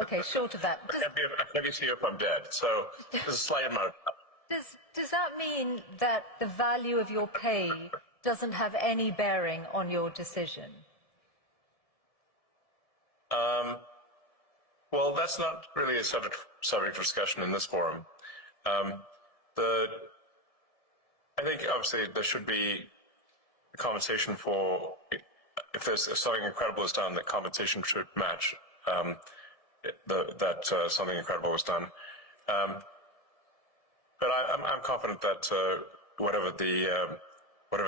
Okay, short of that. I can't be here if I'm dead. So there's a slight amount of... Does that mean that the value of your pay doesn't have any bearing on your decision? Well, that's not really a subject for discussion in this forum. I think obviously there should be compensation for, if something incredible is done, that compensation should match that something incredible was done. But I'm confident that whatever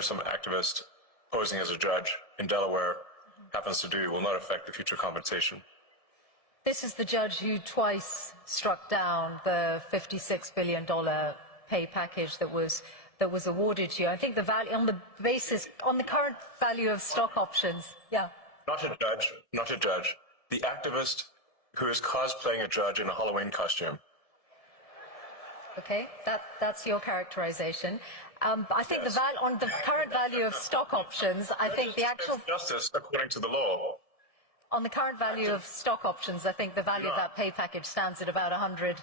some activist posing as a judge in Delaware happens to do will not affect the future compensation. This is the judge who twice struck down the $56 billion pay package that was awarded to you. I think the value on the current value of stock options. Yeah. Not a judge. The activist who is cosplaying a judge in a Halloween costume. Okay, that's your characterization. I think yes. On the current value of stock options, I think the actual justice according to the law. On the current value of stock options, I think the value of that pay package stands at about $100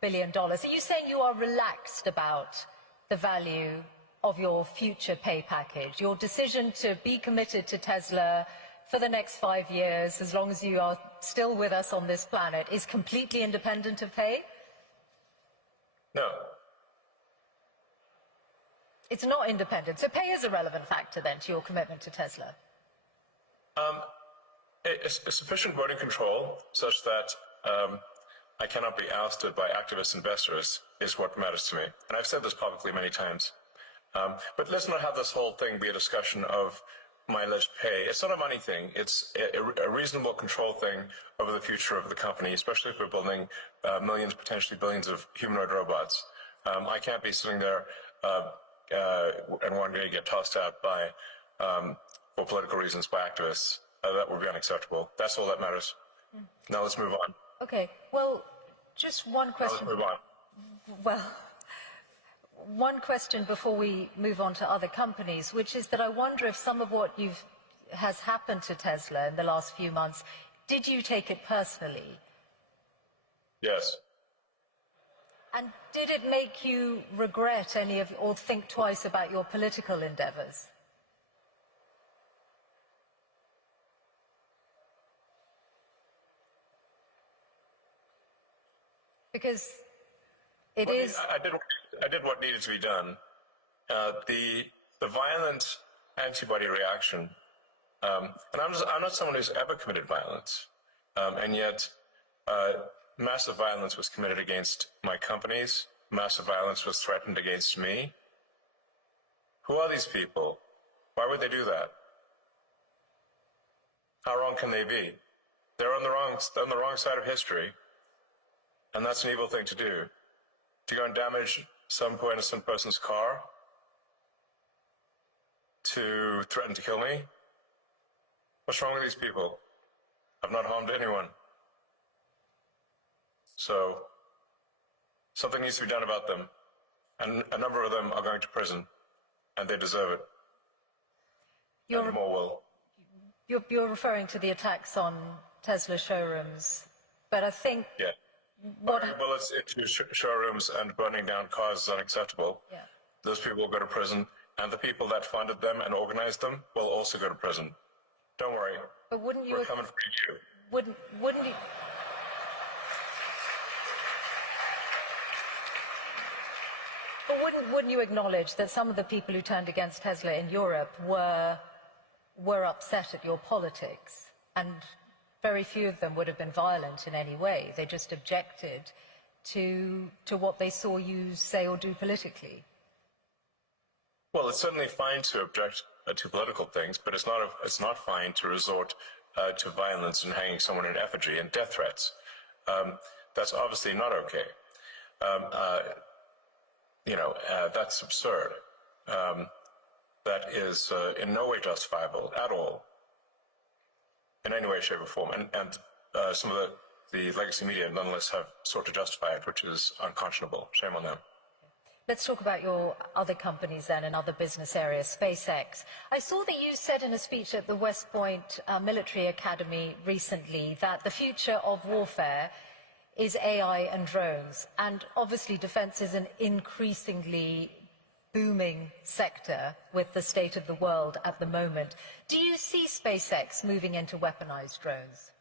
billion. Are you saying you are relaxed about the value of your future pay package? Your decision to be committed to Tesla for the next 5 years, as long as you are still with us on this planet, is completely independent of pay? No. It's not independent. So pay is a relevant factor then to your commitment to Tesla? A sufficient voting control such that I cannot be ousted by activist investors is what matters to me. And I've said this publicly many times. But let's not have this whole thing be a discussion of my alleged pay. It's not a money thing. It's a reasonable control thing over the future of the company, especially if we're building millions, potentially billions of humanoid robots. I can't be sitting there and one day get tossed out by, for political reasons, by activists. That would be unacceptable. That's all that matters. Now let's move on. Okay. Well, just one question. Now let's move on. Well, one question before we move on to other companies, which is that I wonder if some of what has happened to Tesla in the last few months, did you take it personally? Yes. And did it make you regret any of, or think twice about your political endeavors? Because it is... I did what needed to be done. The violent antibody reaction, and I'm not someone who's ever committed violence, and yet massive violence was committed against my companies. Massive violence was threatened against me. Who are these people? Why would they do that? How wrong can they be? They're on the wrong side of history. And that's an evil thing to do. To go and damage some poor innocent person's car, to threaten to kill me. What's wrong with these people? I've not harmed anyone. So, something needs to be done about them. And a number of them are going to prison, and they deserve it. And more will. You're referring to the attacks on Tesla showrooms, but I think... Yeah. Firing bullets into showrooms and burning down cars is unacceptable. Yeah. Those people will go to prison, and the people that funded them and organized them will also go to prison. Don't worry. But wouldn't you... We're coming for you. Wouldn't you... But wouldn't you acknowledge that some of the people who turned against Tesla in Europe were upset at your politics, and very few of them would have been violent in any way. They just objected to what they saw you say or do politically. Well, it's certainly fine to object to political things, but it's not fine to resort to violence and hanging someone in effigy and death threats. That's obviously not okay. That's absurd. That is in no way justifiable at all, in any way, shape, or form. And some of the legacy media nonetheless have sought to justify it, which is unconscionable. Shame on them. Let's talk about your other companies then and other business areas, SpaceX. I saw that you said in a speech at the West Point Military Academy recently that the future of warfare is AI and drones. And obviously defense is an increasingly booming sector with the state of the world at the moment. Do you see SpaceX moving into weaponized drones?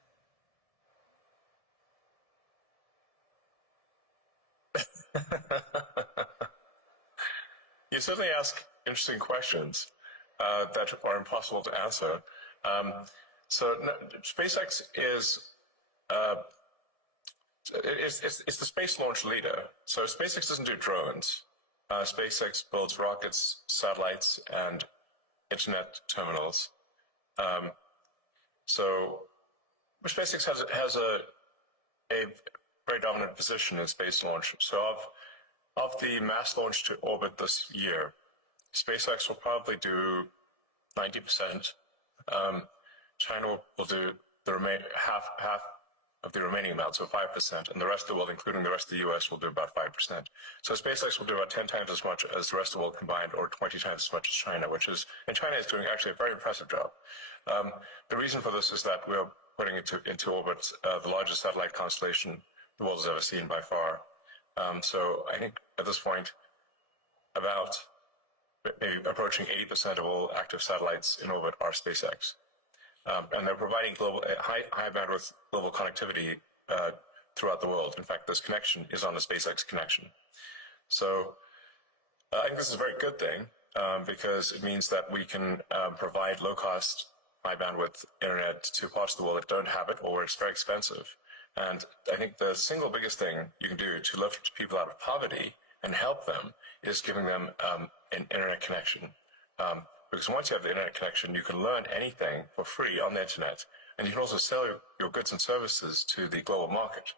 You certainly ask interesting questions that are impossible to answer. SpaceX is it's the space launch leader. So SpaceX doesn't do drones. SpaceX builds rockets, satellites, and internet terminals. So SpaceX has a very dominant position in space launch. So of the mass launch to orbit this year, SpaceX will probably do 90%. China will do the half of the remaining amount, so 5%, and the rest of the world, including the rest of the U.S., will do about 5%. So SpaceX will do about 10 times as much as the rest of the world combined, or 20 times as much as China, and China is doing actually a very impressive job. The reason for this is that we're putting into orbit the largest satellite constellation the world has ever seen by far. So I think at this point, about maybe approaching 80% of all active satellites in orbit are SpaceX. And they're providing high bandwidth global connectivity throughout the world. In fact, this connection is on the SpaceX connection. So I think this is a very good thing because it means that we can provide low-cost, high-bandwidth internet to parts of the world that don't have it or where it's very expensive. And I think the single biggest thing you can do to lift people out of poverty and help them is giving them an internet connection. Because once you have the internet connection, you can learn anything for free on the internet, and you can also sell your goods and services to the global market.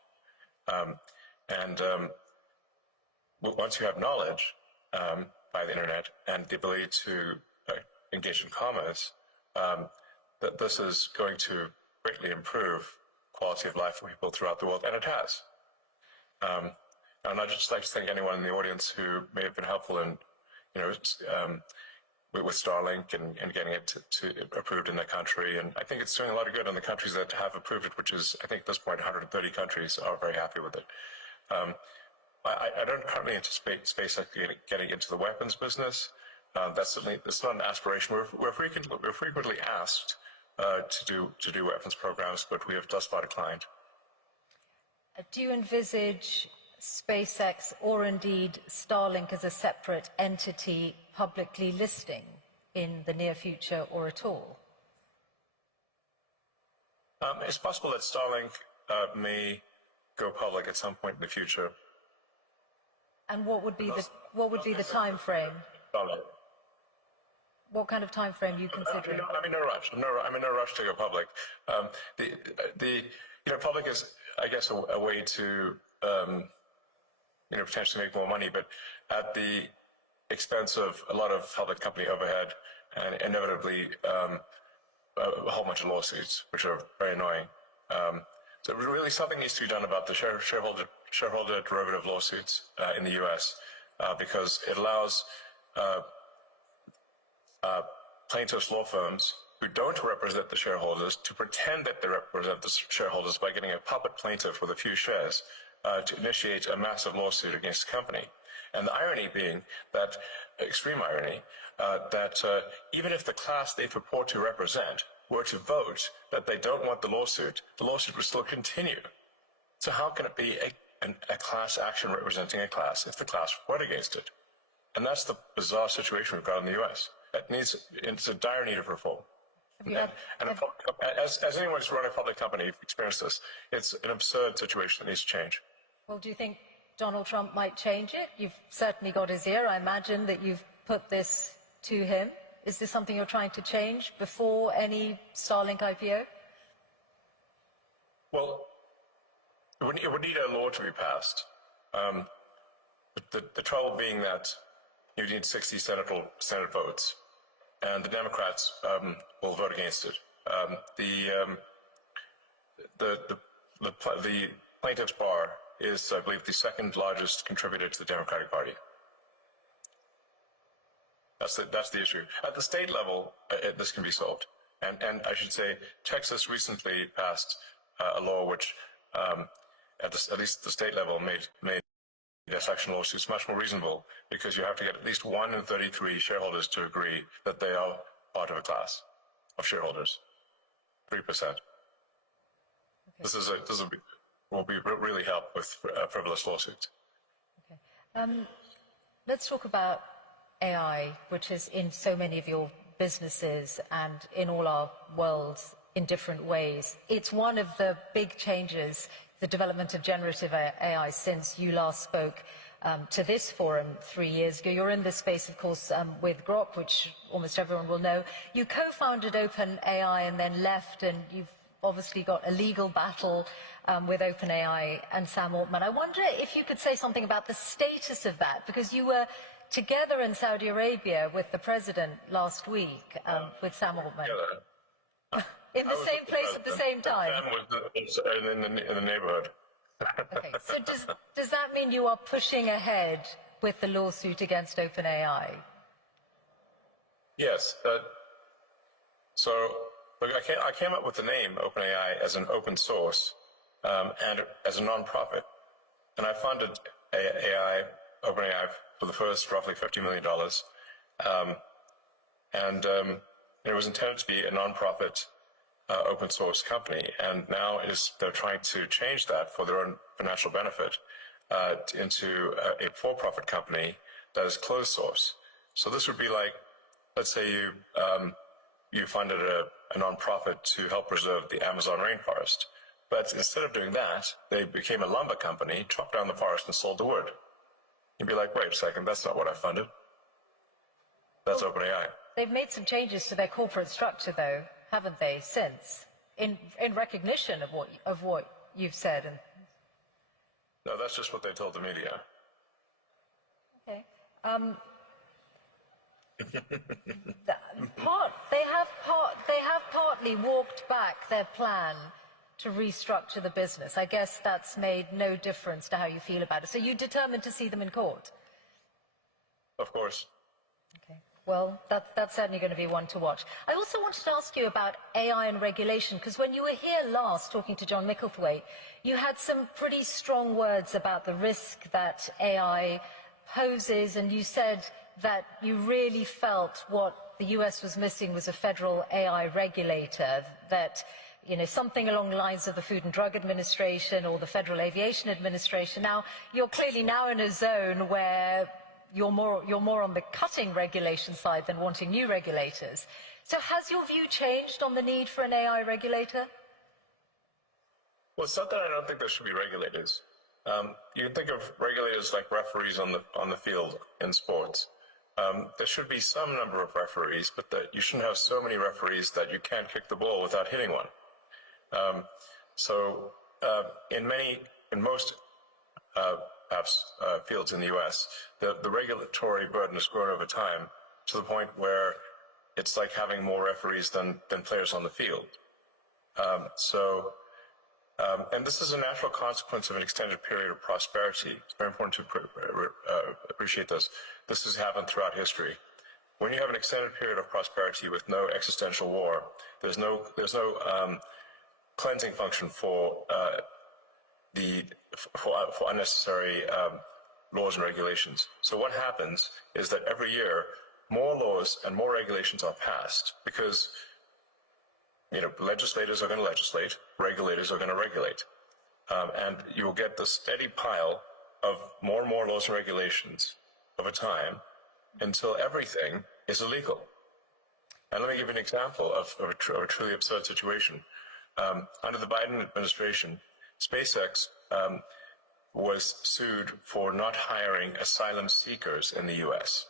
Once you have knowledge by the internet and the ability to engage in commerce, that this is going to greatly improve quality of life for people throughout the world, and it has. And I'd just like to thank anyone in the audience who may have been helpful in, with Starlink and getting it to approved in their country. And I think it's doing a lot of good in the countries that have approved it, which is, I think at this point, 130 countries are very happy with it. I don't currently anticipate SpaceX getting into the weapons business. That's not an aspiration. We're frequently asked to do weapons programs, but we have thus far declined. Do you envisage SpaceX or indeed Starlink as a separate entity publicly listing in the near future or at all? It's possible that Starlink may go public at some point in the future. And what would be the time frame? What kind of time frame are you considering? I'm in no rush. I'm in no rush to go public. Public is, I guess, a way to potentially make more money, but at the expense of a lot of public company overhead and inevitably a whole bunch of lawsuits, which are very annoying. So really something needs to be done about the shareholder derivative lawsuits in the U.S. Because it allows plaintiffs' law firms who don't represent the shareholders to pretend that they represent the shareholders by getting a puppet plaintiff with a few shares to initiate a massive lawsuit against the company. And the irony being that, extreme irony, that even if the class they purport to represent were to vote that they don't want the lawsuit would still continue. So how can it be a class action representing a class if the class fought against it? And that's the bizarre situation we've got in the U.S. It's a dire need of reform. As anyone who's running a public company experienced this, it's an absurd situation that needs to change. Well, do you think Donald Trump might change it? You've certainly got his ear. I imagine that you've put this to him. Is this something you're trying to change before any Starlink IPO? Well, it would need a law to be passed. The trouble being that you need 60 Senate votes, and the Democrats will vote against it. The plaintiff's bar is, I believe, the second largest contributor to the Democratic Party. That's the issue. At the state level, this can be solved. And I should say, Texas recently passed a law which, at least the state level, made class action lawsuits much more reasonable, because you have to get at least 1 in 33 shareholders to agree that they are part of a class of shareholders. 3%. Okay. This will really help with frivolous lawsuits. Okay. Let's talk about AI, which is in so many of your businesses and in all our worlds in different ways. It's one of the big changes, the development of generative AI, since you last spoke to this forum 3 years ago. You're in this space, of course, with Grok, which almost everyone will know. You co-founded OpenAI and then left, and you've obviously got a legal battle with OpenAI and Sam Altman. I wonder if you could say something about the status of that, because you were together in Saudi Arabia with the president last week, with Sam Altman. In the same place at the same time. In the neighborhood. Okay, so does that mean you are pushing ahead with the lawsuit against OpenAI? Yes. So look, I came up with the name OpenAI as an open source and as a nonprofit, and I funded OpenAI for the first roughly $50 million, and it was intended to be a nonprofit open source company, and now they're trying to change that for their own financial benefit into a for-profit company that is closed source. So this would be like, let's say you funded a nonprofit to help preserve the Amazon rainforest, but instead of doing that, they became a lumber company, chopped down the forest, and sold the wood. You'd be like, wait a second, that's not what I funded. That's OpenAI. They've made some changes to their corporate structure, though, haven't they, since, in recognition of what you've said? No, that's just what they told the media. Okay. They have partly walked back their plan to restructure the business. I guess that's made no difference to how you feel about it. So you're determined to see them in court? Of course. Okay. Well, that's certainly going to be one to watch. I also wanted to ask you about AI and regulation, because when you were here last talking to John Micklethwait, you had some pretty strong words about the risk that AI poses, and you said that you really felt what the US was missing was a federal AI regulator, that something along the lines of the Food and Drug Administration or the Federal Aviation Administration. Now, you're clearly now in a zone where you're more on the cutting regulation side than wanting new regulators. So has your view changed on the need for an AI regulator? Well, it's not that I don't think there should be regulators. You can think of regulators like referees on the field in sports. There should be some number of referees, but you shouldn't have so many referees that you can't kick the ball without hitting one. In most fields in the U.S., the regulatory burden has grown over time to the point where it's like having more referees than players on the field. And this is a natural consequence of an extended period of prosperity. It's very important to appreciate this. This has happened throughout history. When you have an extended period of prosperity with no existential war, there's no cleansing function for unnecessary laws and regulations. So what happens is that every year more laws and more regulations are passed because legislators are going to legislate, regulators are going to regulate, and you will get the steady pile of more and more laws and regulations over time until everything is illegal. And let me give you an example of a truly absurd situation. Under the Biden administration, SpaceX was sued for not hiring asylum seekers in the U.S.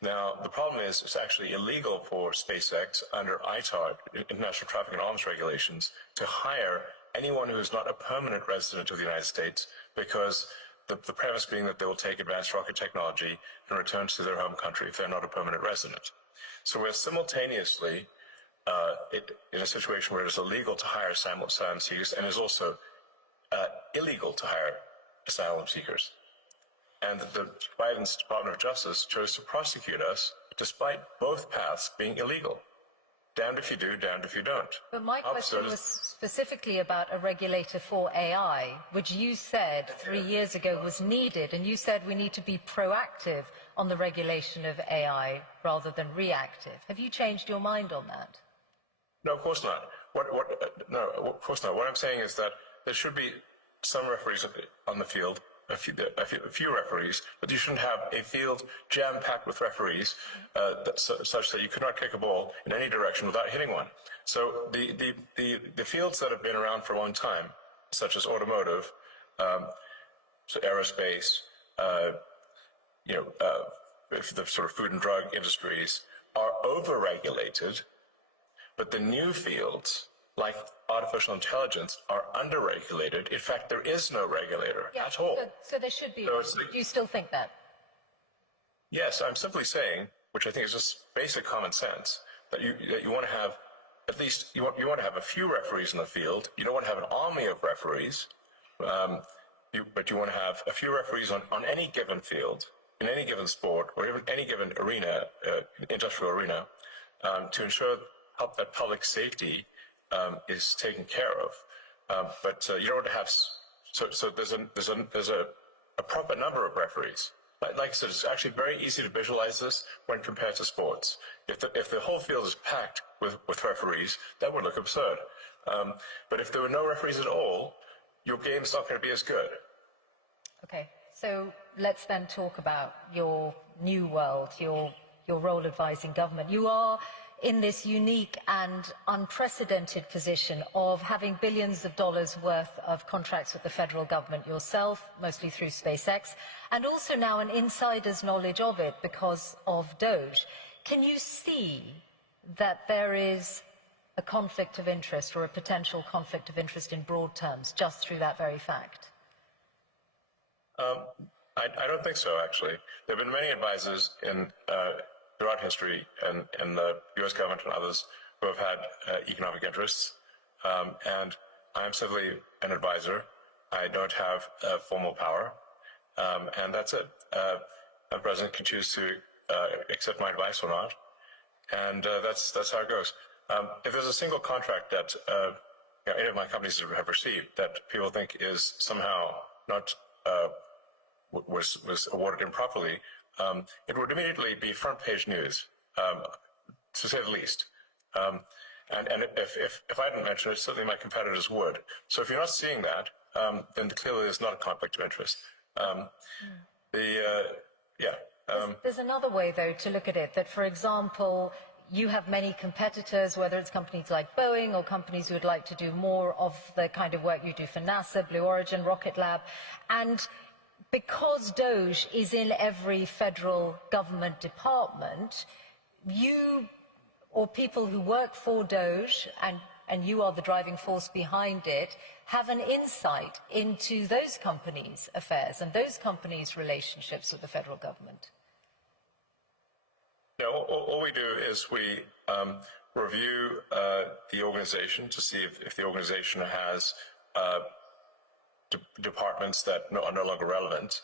Now, the problem is it's actually illegal for SpaceX under ITAR, International Traffic in Arms Regulations, to hire anyone who is not a permanent resident of the United States, because the premise being that they will take advanced rocket technology and return to their home country if they're not a permanent resident. So we're simultaneously in a situation where it is illegal to hire asylum seekers, and it is also illegal to hire asylum seekers. And the Biden's Department of Justice chose to prosecute us despite both paths being illegal. Damned if you do, damned if you don't. But my question was specifically about a regulator for AI, which you said 3 years ago was needed, and you said we need to be proactive on the regulation of AI rather than reactive. Have you changed your mind on that? No, of course not. No, of course not. What I'm saying is that there should be some referees on the field, a few referees, but you shouldn't have a field jam-packed with referees such that you could not kick a ball in any direction without hitting one. So the fields that have been around for a long time, such as automotive, so aerospace, the sort of food and drug industries, are over-regulated, but the new fields, like artificial intelligence, are under-regulated. In fact, there is no regulator at all. So there should be. Do you still think that? Yes, I'm simply saying, which I think is just basic common sense, that you want to have at least you want to have a few referees in the field. You don't want to have an army of referees, but you want to have a few referees on any given field, in any given sport, or even any given arena, industrial arena, to ensure that public safety is taken care of. But you don't want to have so there's a proper number of referees. Like I said, it's actually very easy to visualize this when compared to sports. If the whole field is packed with referees, that would look absurd. But if there were no referees at all, your game's not going to be as good. Okay, so let's then talk about your new world, your role advising government. You are in this unique and unprecedented position of having billions of dollars worth of contracts with the federal government yourself, mostly through SpaceX, and also now an insider's knowledge of it because of Doge. Can you see that there is a conflict of interest or a potential conflict of interest in broad terms just through that very fact? I don't think so, actually. There have been many advisors throughout history in the U.S. government and others who have had economic interests. And I'm simply an advisor. I don't have formal power. And that's it. The president can choose to accept my advice or not. And that's how it goes. If there's a single contract that any of my companies have received that people think is somehow not was awarded improperly, it would immediately be front page news, to say the least. And if I didn't mention it, certainly my competitors would. So if you're not seeing that, then clearly there's not a conflict of interest. There's another way, though, to look at it, that, for example, you have many competitors, whether it's companies like Boeing or companies who would like to do more of the kind of work you do for NASA, Blue Origin, Rocket Lab, and because Doge is in every federal government department, you or people who work for Doge, and you are the driving force behind it, have an insight into those companies' affairs and those companies' relationships with the federal government. No, all we do is we review the organization to see if the organization has departments that are no longer relevant,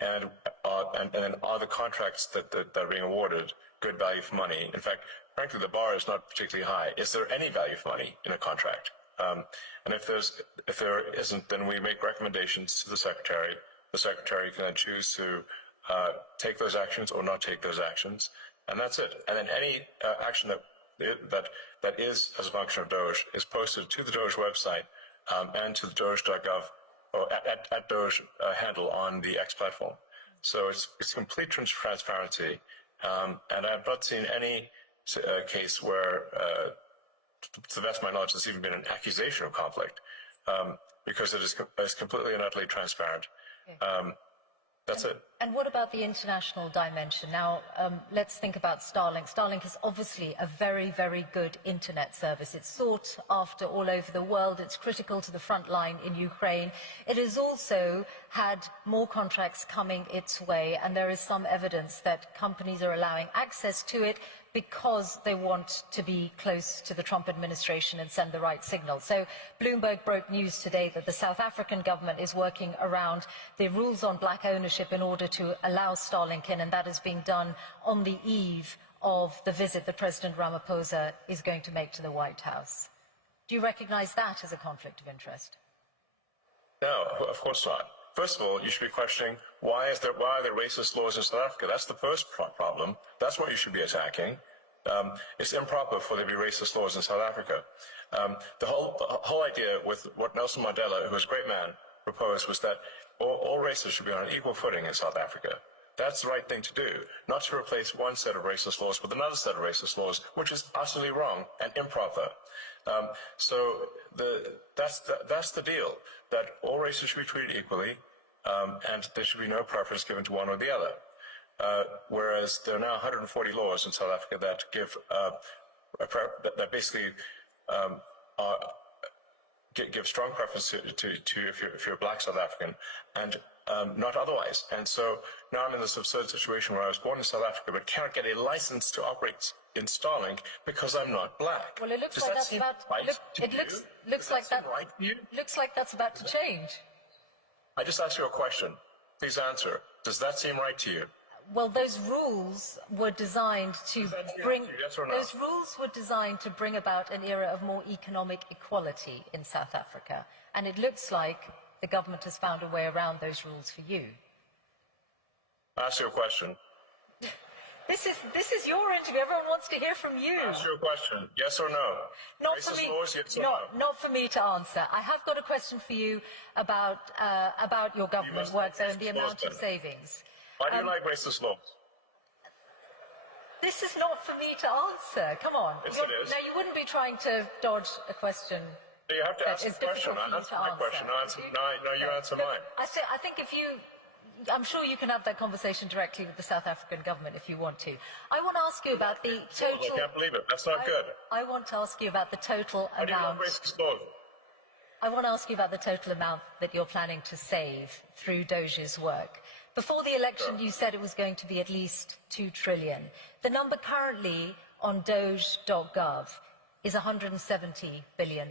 and then are the contracts that are being awarded good value for money? In fact, frankly, the bar is not particularly high. Is there any value for money in a contract? And if there isn't, then we make recommendations to the secretary. The secretary can then choose to take those actions or not take those actions, and that's it. And then any action that is as a function of Doge is posted to the Doge website and to the Doge.gov or at Doge handle on the X platform. So it's complete transparency, and I have not seen any case where, to the best of my knowledge, there's even been an accusation of conflict, because it is completely and utterly transparent. Okay. That's it. And what about the international dimension? Now, let's think about Starlink. Starlink is obviously a very, very good internet service. It's sought after all over the world. It's critical to the front line in Ukraine. It has also had more contracts coming its way, and there is some evidence that companies are allowing access to it because they want to be close to the Trump administration and send the right signal. So Bloomberg broke news today that the South African government is working around the rules on black ownership in order to allow Starlink in, and that is being done on the eve of the visit that President Ramaphosa is going to make to the White House. Do you recognize that as a conflict of interest? No, of course not. First of all, you should be questioning why are there racist laws in South Africa? That's the first problem. That's what you should be attacking. It's improper for there to be racist laws in South Africa. The whole idea with what Nelson Mandela, who was a great man, proposed was that all races should be on an equal footing in South Africa. That's the right thing to do, not to replace one set of racist laws with another set of racist laws, which is utterly wrong and improper. So that's the deal, that all races should be treated equally, and there should be no preference given to one or the other. Whereas there are now 140 laws in South Africa that give that basically give strong preference to if you're a black South African, and not otherwise. And so now I'm in this absurd situation where I was born in South Africa but cannot get a license to operate in Starlink because I'm not black. Well, it looks like that's about. Looks like that. Looks like that's about to change. I just asked you a question. Please answer. Does that seem right to you? Well, those rules were designed to bring. Yes or no? Those rules were designed to bring about an era of more economic equality in South Africa, and it looks like the government has found a way around those rules for you. I asked you a question. This is your interview. Everyone wants to hear from you. I asked you a question. Yes or no? Not for me. Laws, yes or no? Not for me to answer. I have got a question for you about your government work though, and the amount of savings. Why do you like racist laws? This is not for me to answer. Come on. Yes, it is. Now, you wouldn't be trying to dodge a question. You have to ask a question. I answer my question. No, you answer mine. I think if you... I'm sure you can have that conversation directly with the South African government if you want to. I want to ask you about the total... I can't believe it. That's not good. I want to ask you about the total How do you amount... like racist laws? I want to ask you about the total amount that you're planning to save through Doge's work. Before the election, you said it was going to be at least $2 trillion. The number currently on Doge.gov is $170 billion.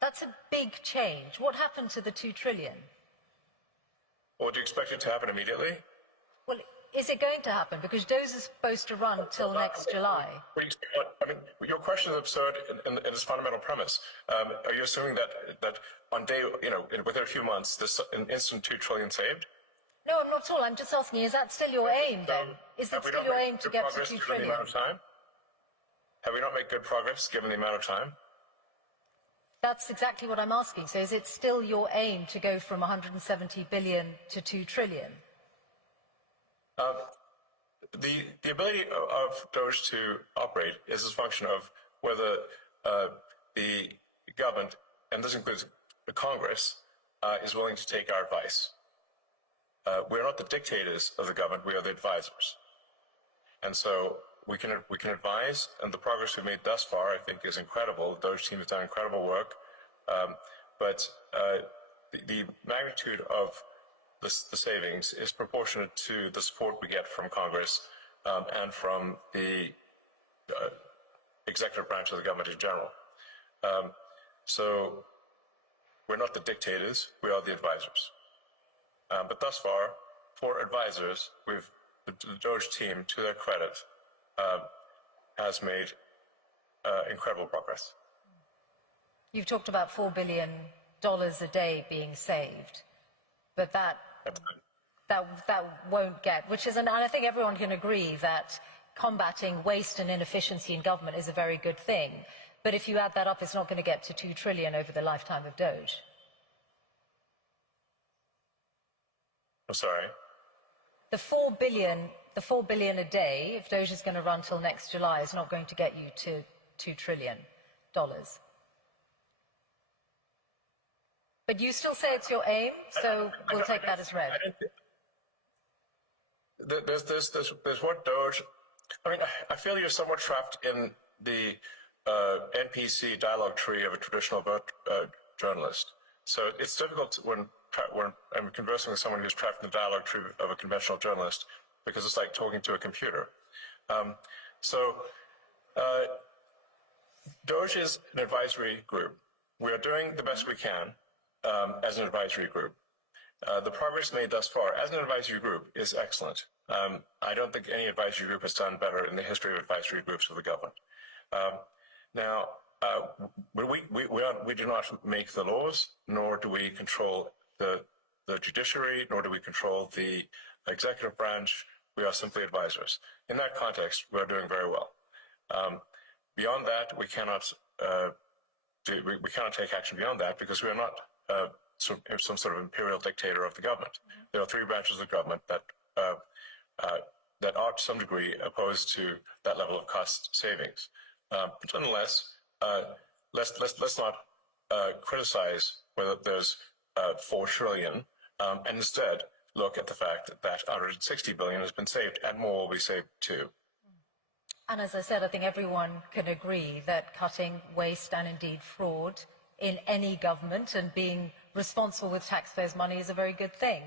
That's a big change. What happened to the $2 trillion? Well, do you expect it to happen immediately? Well, is it going to happen? Because Doge is supposed to run till next July. I mean, your question is absurd in its fundamental premise. Are you assuming that on day, within a few months, this an instant $2 trillion saved? No, not at all. I'm just asking, is that still your aim then? Is it still your aim to get to $2 trillion? Have we not made good progress given the amount of time? That's exactly what I'm asking. So is it still your aim to go from 170 billion to 2 trillion? The ability of Doge to operate is a function of whether the government, and this includes the Congress, is willing to take our advice. We're not the dictators of the government, we are the advisors. And so we can advise, and the progress we've made thus far, I think, is incredible. The Doge team has done incredible work. But the magnitude of the savings is proportionate to the support we get from Congress and from the executive branch of the government in general. So we're not the dictators, we are the advisors. But thus far, for advisors, the Doge team, to their credit, has made incredible progress. You've talked about $4 billion a day being saved, but that won't get, which is, and I think everyone can agree that combating waste and inefficiency in government is a very good thing. But if you add that up, it's not going to get to 2 trillion over the lifetime of Doge. I'm sorry? The 4 billion a day, if Doge is going to run till next July, is not going to get you to $2 trillion. But you still say it's your aim, so we'll take that as read. There's what Doge, I mean, I feel you're somewhat trapped in the NPC dialogue tree of a traditional journalist. So it's difficult when I'm conversing with someone who's trapped in the dialogue tree of a conventional journalist, because it's like talking to a computer. So Doge is an advisory group. We are doing the best we can as an advisory group. The progress made thus far as an advisory group is excellent. I don't think any advisory group has done better in the history of advisory groups of the government. Now, we do not make the laws, nor do we control the judiciary, nor do we control the executive branch. We are simply advisors. In that context, we are doing very well. Beyond that, we cannot take action beyond that because we are not some sort of imperial dictator of the government. There are three branches of government that are to some degree opposed to that level of cost savings. But nonetheless, let's not criticize whether there's 4 trillion, and instead look at the fact that 160 billion has been saved, and more will be saved too. And as I said, I think everyone can agree that cutting waste and indeed fraud in any government and being responsible with taxpayers' money is a very good thing.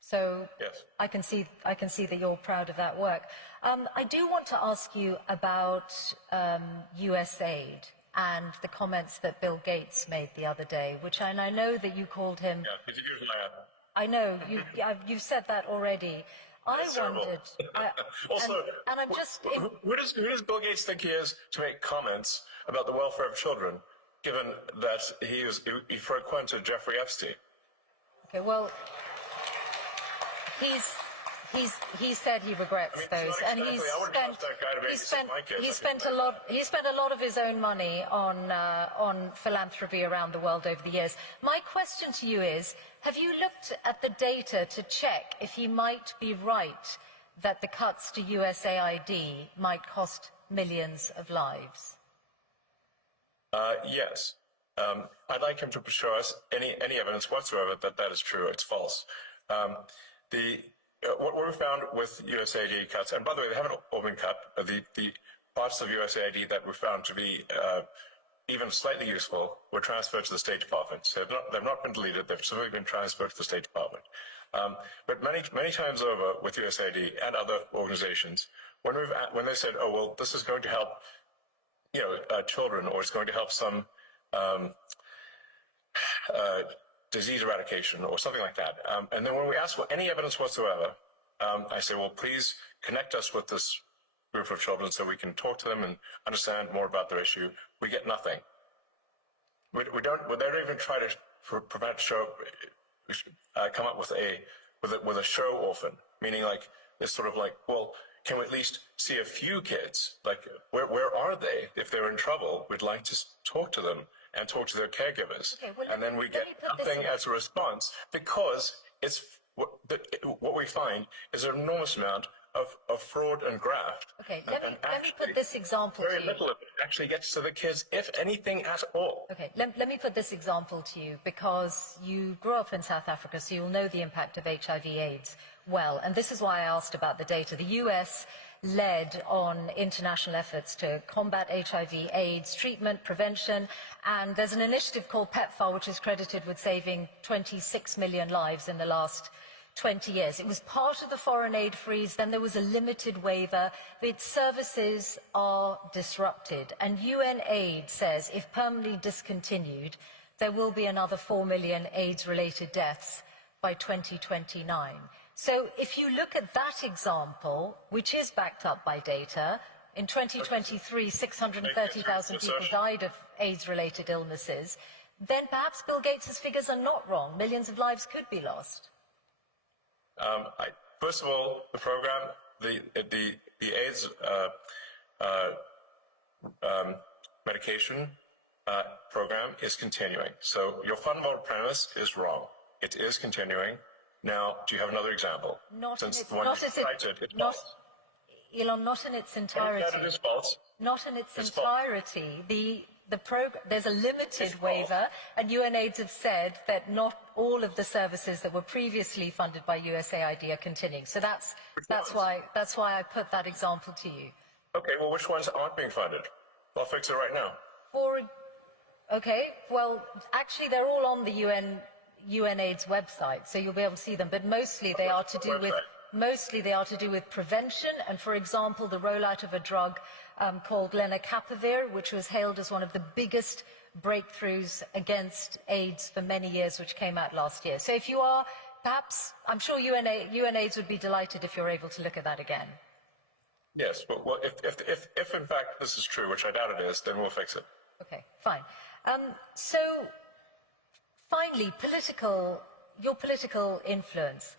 So yes. I can see that you're proud of that work. I do want to ask you about US aid and the comments that Bill Gates made the other day, and I know that you called him. Yeah, did you use my app? I know you've said that already. That's I wondered. Also, and I'm just. Who does Bill Gates think he is to make comments about the welfare of children, given that he frequented Jeffrey Epstein? Okay, well, he said he regrets those, and he spent a lot of his own money on philanthropy around the world over the years. My question to you is: have you looked at the data to check if he might be right that the cuts to USAID might cost millions of lives? Yes. I'd like him to show us any evidence whatsoever that that is true. It's false. What we found with USAID cuts, and by the way, they haven't all been cut. The parts of USAID that were found to be even slightly useful were transferred to the State Department. So they've not been deleted. They've simply been transferred to the State Department. But many times over with USAID and other organizations, when they said, "Oh well, this is going to help, children, or it's going to help some disease eradication or something like that," and then when we ask for any evidence whatsoever, I say, "Well, please connect us with this group of children so we can talk to them and understand more about their issue." We get nothing. We don't even try to come up with a show orphan, meaning like it's sort of like, well, can we at least see a few kids? Like, where are they? If they're in trouble, we'd like to talk to them and talk to their caregivers. Okay, well, and then we get nothing as a response because what we find is an enormous amount of fraud and graft. Okay, let me put this example to you. Very little of it actually gets to the kids, if anything at all. Okay, let me put this example to you, because you grew up in South Africa, so you'll know the impact of HIV/AIDS well. And this is why I asked about the data. The US led on international efforts to combat HIV/AIDS treatment, prevention, and there's an initiative called PEPFAR, which is credited with saving 26 million lives in the last 20 years. It was part of the foreign aid freeze, then there was a limited waiver. Its services are disrupted, and UN aid says if permanently discontinued, there will be another 4 million AIDS-related deaths by 2029. So if you look at that example, which is backed up by data, in 2023, 630,000 people died of AIDS-related illnesses, then perhaps Bill Gates' figures are not wrong. Millions of lives could be lost. First of all, the program, the AIDS medication program is continuing. So your fundamental premise is wrong. It is continuing. Now, do you have another example? Elon, not in its entirety. It is false. Not in its entirety. There's a limited waiver, and UNAIDS have said that not all of the services that were previously funded by USAID are continuing. So that's why I put that example to you. Okay, well, which ones aren't being funded? I'll fix it right now. Okay, well, actually, they're all on the UNAIDS website, so you'll be able to see them. But mostly, they are to do with Mostly they are to do with prevention and, for example, the rollout of a drug called lenacapavir, which was hailed as one of the biggest breakthroughs against AIDS for many years, which came out last year. So if you are, perhaps, I'm sure UNAIDS would be delighted if you're able to look at that again. Yes, but well, if in fact this is true, which I doubt it is, then we'll fix it. Okay, fine. So finally, your political influence.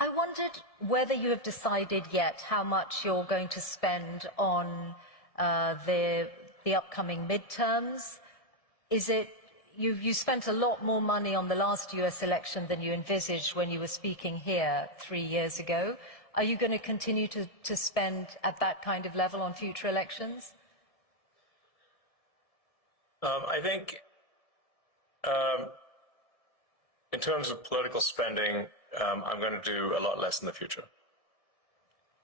I wondered whether you have decided yet how much you're going to spend on the upcoming midterms. Is it, you spent a lot more money on the last US election than you envisaged when you were speaking here 3 years ago. Are you going to continue to spend at that kind of level on future elections? I think in terms of political spending, I'm going to do a lot less in the future.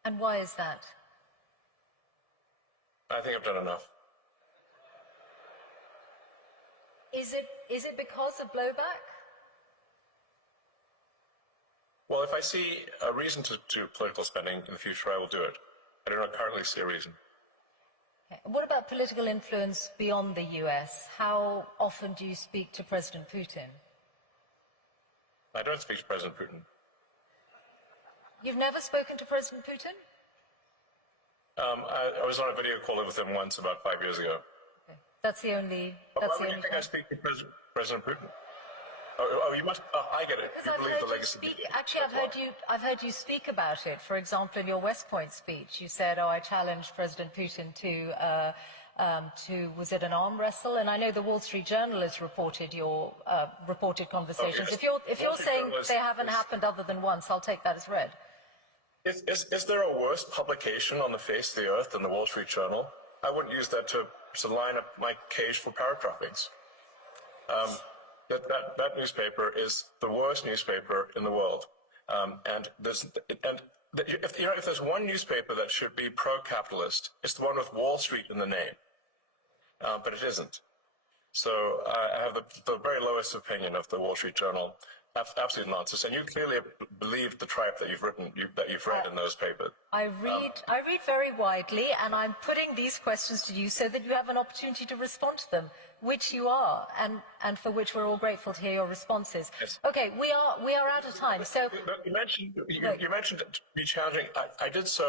And why is that? I think I've done enough. Is it because of blowback? Well, if I see a reason to do political spending in the future, I will do it. I do not currently see a reason. Okay. What about political influence beyond the US? How often do you speak to President Putin? I don't speak to President Putin. You've never spoken to President Putin? I was on a video call with him once about 5 years ago. Okay. That's the only. Why would you think I speak to President Putin? Oh, you must. I get it. Because You I've believe heard the you legacy. speak. Actually, I've heard you speak about it. For example, in your West Point speech, you said, "Oh, I challenged President Putin to was it an arm wrestle?" And I know the Wall Street Journal has reported your reported conversations. Yes. If you're saying they haven't happened other than once, I'll take that as read. Is there a worse publication on the face of the earth than the Wall Street Journal? I wouldn't use that to line up my cage for parrot droppings. That newspaper is the worst newspaper in the world. If there's one newspaper that should be pro-capitalist, it's the one with Wall Street in the name. But it isn't. So I have the very lowest opinion of the Wall Street Journal. Absolute nonsense. And you clearly believe the tripe that you've read in those papers. I read very widely, and I'm putting these questions to you so that you have an opportunity to respond to them, which you are, and for which we're all grateful to hear your responses. Yes. Okay, we are out of time. So you mentioned me challenging. I did so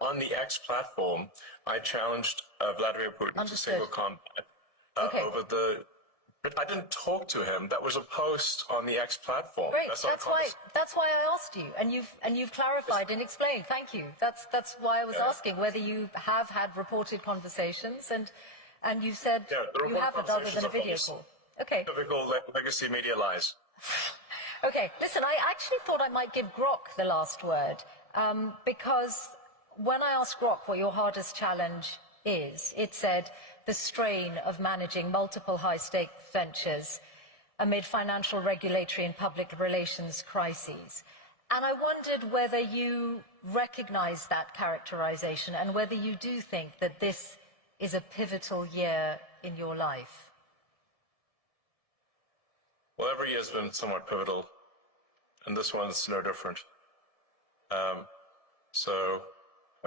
on the X platform. I challenged Vladimir Putin to single combat over the. But I didn't talk to him. That was a post on the X platform. Great. That's why I asked you, and you've clarified and explained. Thank you. That's why I was asking whether you have had reported conversations, and you said you haven't other than a video call. Okay. Typical legacy media lies. Okay. Listen, I actually thought I might give Grok the last word because when I asked Grok what your hardest challenge is, it said the strain of managing multiple high-stake ventures amid financial, regulatory and public relations crises. And I wondered whether you recognize that characterization and whether you do think that this is a pivotal year in your life. Well, every year has been somewhat pivotal, and this one's no different.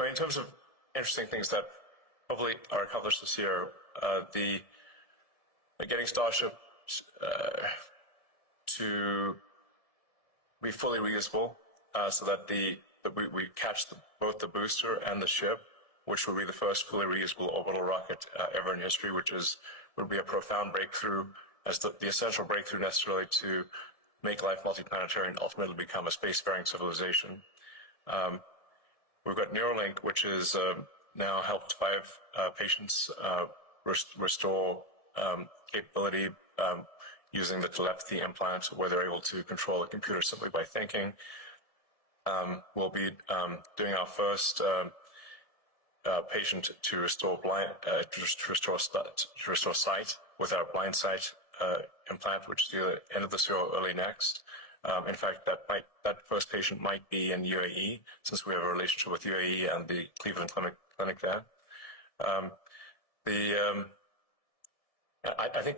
In terms of interesting things that hopefully are accomplished this year, getting Starship to be fully reusable, so that we catch both the booster and the ship, which will be the first fully reusable orbital rocket ever in history, which would be a profound breakthrough, as the essential breakthrough necessarily to make life multiplanetary and ultimately become a spacefaring civilization. We've got Neuralink, which is now helped 5 patients restore capability using the telepathy implant, where they're able to control a computer simply by thinking. We'll be doing our first patient to restore sight with our blind sight implant, which is the end of this year or early next. In fact, that first patient might be in UAE, since we have a relationship with UAE and the Cleveland clinic there. I think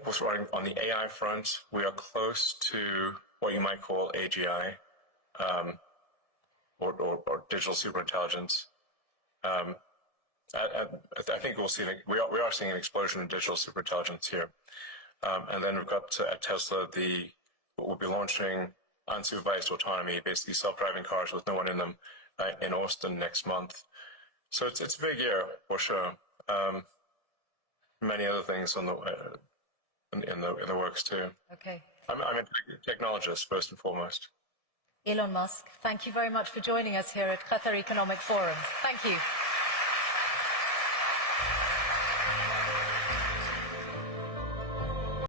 on the AI front, we are close to what you might call AGI. or digital superintelligence. I think we are seeing an explosion in digital superintelligence here. And then we've got at Tesla, we'll be launching unsupervised autonomy, basically self-driving cars with no one in them, in Austin next month. So it's a big year for sure. Many other things in the works too. Okay. I'm a technologist first and foremost. Elon Musk, thank you very much for joining us here at Qatar Economic Forum. Thank you.